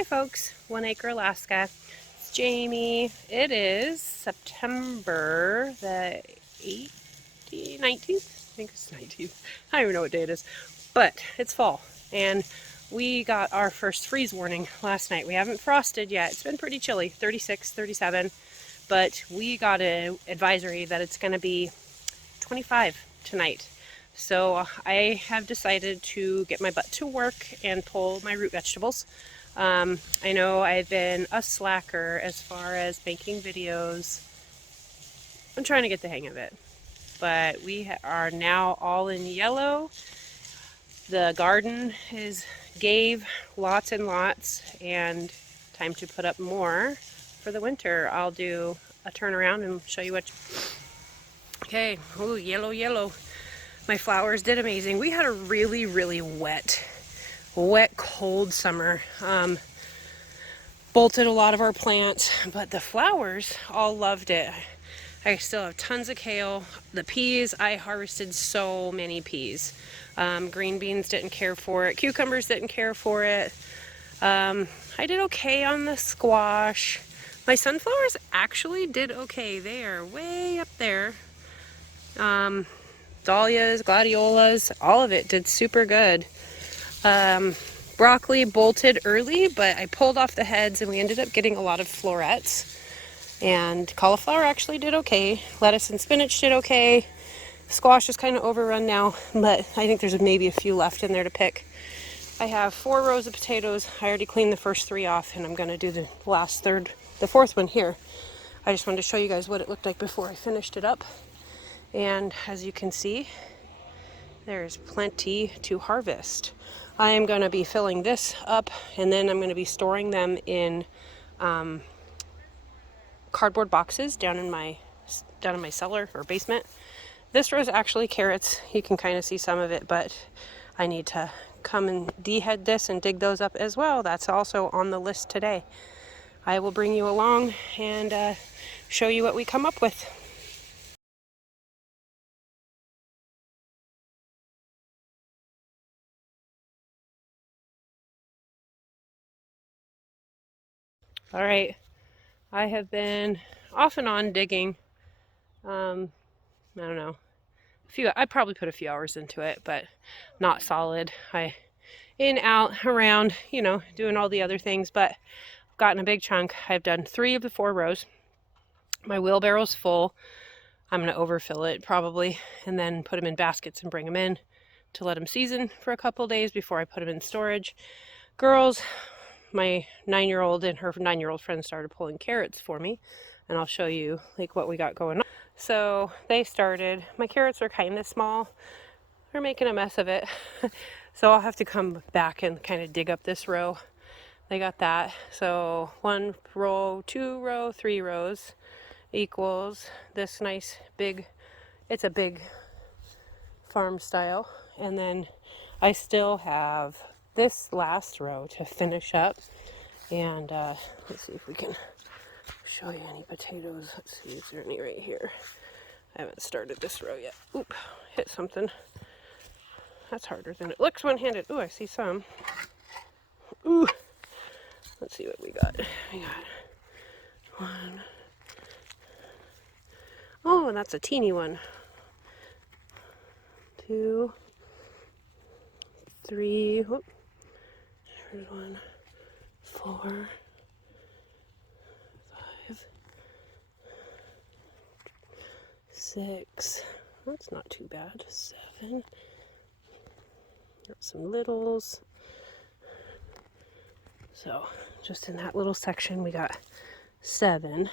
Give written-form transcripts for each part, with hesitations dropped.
Hi folks, One Acre Alaska. It's Jamie. It is September the 18th, 19th? I think it's 19th. I don't even know what day it is. But it's fall and we got our first freeze warning last night. We haven't frosted yet. It's been pretty chilly, 36, 37. But we got an advisory that it's going to be 25 tonight. So I have decided to get my butt to work and pull my root vegetables. I know I've been a slacker as far as making videos. I'm trying to get the hang of it. But we are now all in yellow. The garden gave lots and lots, and time to put up more for the winter. I'll do a turnaround and show you what. Okay, ooh, yellow, yellow. My flowers did amazing. We had a really, really wet, cold summer. Bolted a lot of our plants, but the flowers all loved it. I still have tons of kale. The peas, I harvested so many peas. Green beans didn't care for it. Cucumbers didn't care for it. I did okay on the squash. My sunflowers actually did okay. They are way up there. Dahlias, gladiolas, all of it did super good. Broccoli bolted early, but I pulled off the heads and we ended up getting a lot of florets. And cauliflower actually did okay. Lettuce and spinach did okay. Squash is kind of overrun now, but I think there's maybe a few left in there to pick. I have 4 rows of potatoes. I already cleaned the first 3 off, and I'm going to do the fourth one here. I just wanted to show you guys what it looked like before I finished it up. And as you can see, there's plenty to harvest. I am going to be filling this up, and then I'm going to be storing them in cardboard boxes down in my cellar or basement. This row is actually carrots. You can kind of see some of it, but I need to come and dehead this and dig those up as well. That's also on the list today. I will bring you along and show you what we come up with. All right, I have been off and on digging. I don't know, I probably put a few hours into it, but not solid. In, out, around, doing all the other things, but I've gotten a big chunk. I've done 3 of the 4 rows. My wheelbarrow's full. I'm going to overfill it probably and then put them in baskets and bring them in to let them season for a couple days before I put them in storage. Girls, my 9-year-old and her 9-year-old friend started pulling carrots for me, and I'll show you like what we got going on. So they started. My carrots are kind of small. They're making a mess of it. So I'll have to come back and kind of dig up this row. They got that. So 1 row, 2 row, 3 rows equals this nice big, it's a big farm style. And then I still have this last row to finish up. And let's see if we can show you any potatoes. Let's see, is there any right here? I haven't started this row yet. Oop, hit something. That's harder than it looks one-handed. Ooh, I see some. Ooh, let's see what we got. We got 1. Oh, and that's a teeny one. 2, 3. Whoop. There's 1, 4, 5, 6. That's not too bad. 7. Got some littles. So just in that little section, we got 7.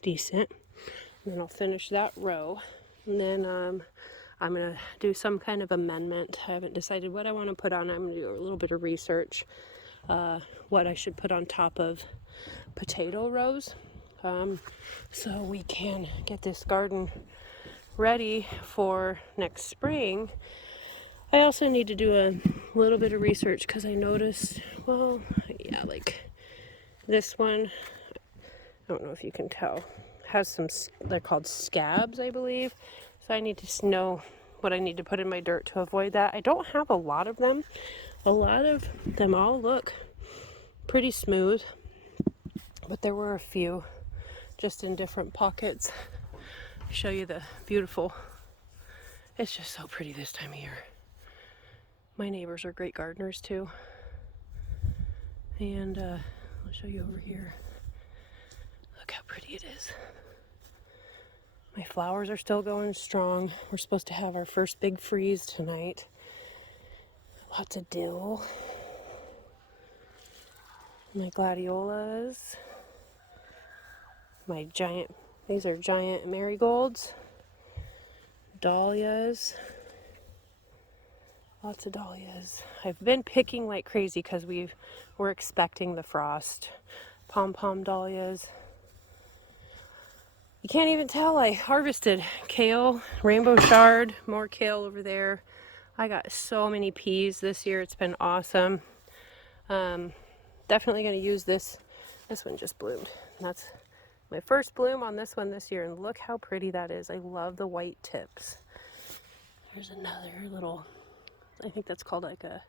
Decent. And then I'll finish that row. And then I'm going to do some kind of amendment. I haven't decided what I want to put on. I'm going to do a little bit of research, what I should put on top of potato rows, so we can get this garden ready for next spring. I also need to do a little bit of research because I noticed, well, yeah, like this one, I don't know if you can tell, has some, they're called scabs, I believe. So I need to know what I need to put in my dirt to avoid that. I don't have a lot of them. A lot of them all look pretty smooth, but there were a few just in different pockets. I'll show you the beautiful, it's just so pretty this time of year. My neighbors are great gardeners too. And I'll show you over here. Look how pretty it is. My flowers are still going strong. We're supposed to have our first big freeze tonight. Lots of dill. My gladiolas. My giant, these are giant marigolds. Dahlias. Lots of dahlias. I've been picking like crazy because we're expecting the frost. Pom-pom dahlias. You can't even tell I harvested kale, rainbow chard, more kale over there. I got so many peas this year. It's been awesome. Definitely going to use this. This one just bloomed. That's my first bloom on this one this year. And look how pretty that is. I love the white tips. There's another little, I think that's called like a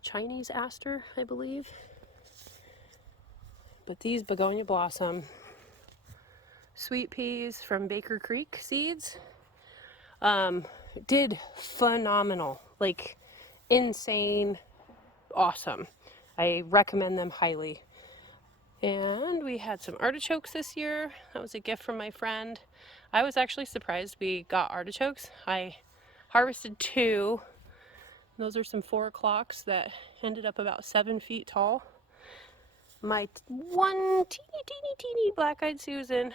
Chinese aster, I believe. But these begonia blossom. Sweet peas from Baker Creek seeds did phenomenal, like insane, awesome. I recommend them highly. And we had some artichokes this year. That was a gift from my friend. I was actually surprised we got artichokes. I harvested 2. Those are some 4 o'clocks that ended up about 7 feet tall. My one teeny black-eyed Susan,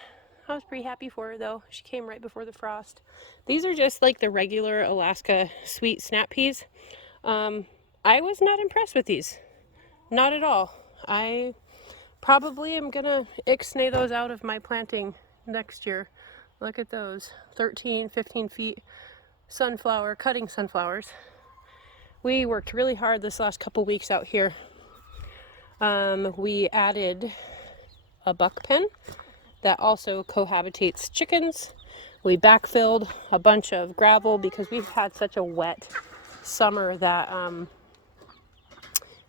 I was pretty happy for her though. She came right before the frost. These are just like the regular Alaska sweet snap peas. I was not impressed with these. Not at all. I probably am gonna ixnay those out of my planting next year. Look at those, 13, 15 feet sunflower, cutting sunflowers. We worked really hard this last couple weeks out here. We added a buck pen that also cohabitates chickens. We backfilled a bunch of gravel because we've had such a wet summer that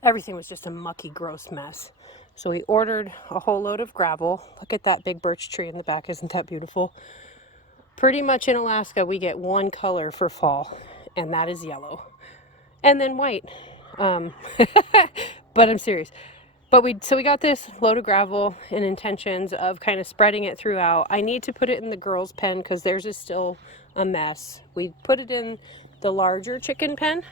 everything was just a mucky, gross mess. So we ordered a whole load of gravel. Look at that big birch tree in the back. Isn't that beautiful? Pretty much in Alaska, we get one color for fall, and that is yellow. And then white. But I'm serious. But we got this load of gravel in intentions of kind of spreading it throughout. I need to put it in the girls' pen because theirs is still a mess. We put it in the larger chicken pen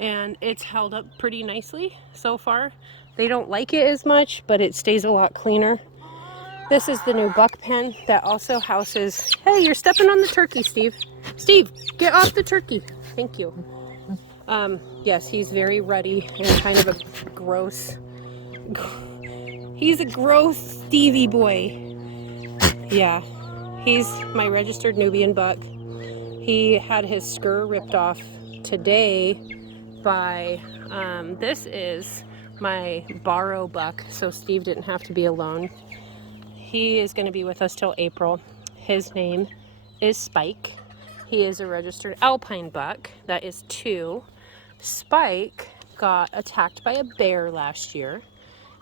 and it's held up pretty nicely so far. They don't like it as much, but it stays a lot cleaner. This is the new buck pen that also houses, hey, you're stepping on the turkey, Steve. Steve, get off the turkey. Thank you. Yes, he's very ruddy and kind of a gross, he's a gross Stevie boy. Yeah, he's my registered Nubian buck. He had his scur ripped off today by, this is my borrow buck, so Steve didn't have to be alone. He is going to be with us till April. His name is Spike. He is a registered alpine buck. That is 2. Spike got attacked by a bear last year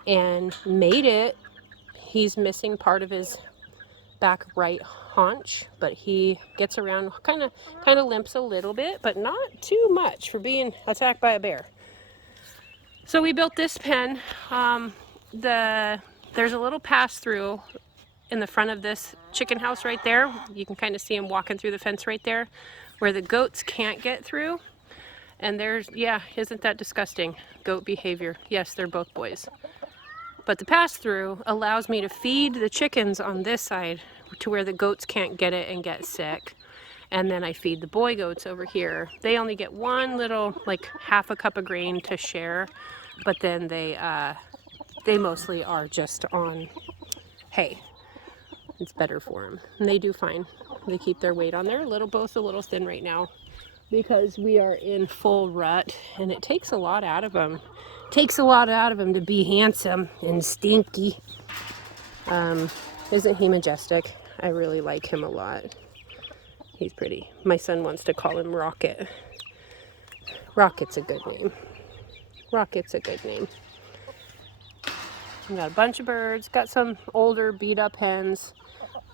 and made it. He's missing part of his back right haunch, but he gets around, kind of limps a little bit, but not too much for being attacked by a bear. So we built this pen. There's a little pass through in the front of this chicken house right there. You can kind of see him walking through the fence right there where the goats can't get through. And there's, yeah, isn't that disgusting? Goat behavior. Yes, they're both boys. But the pass through allows me to feed the chickens on this side to where the goats can't get it and get sick. And then I feed the boy goats over here. They only get one little, like half a cup of grain to share, but then they mostly are just on hay. It's better for them. And they do fine. They keep their weight on. They're both a little thin right now because we are in full rut and it takes a lot out of them. It takes a lot out of them to be handsome and stinky. Isn't he majestic? I really like him a lot. He's pretty. My son wants to call him Rocket. Rocket's a good name. Rocket's a good name. We got a bunch of birds. Got some older beat up hens.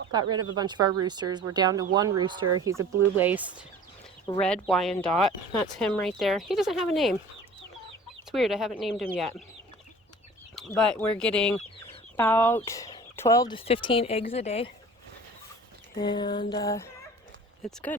Got rid of a bunch of our roosters. We're down to one rooster. He's a blue-laced red Wyandotte. That's him right there. He doesn't have a name. It's weird. I haven't named him yet. But we're getting about 12 to 15 eggs a day. And it's good.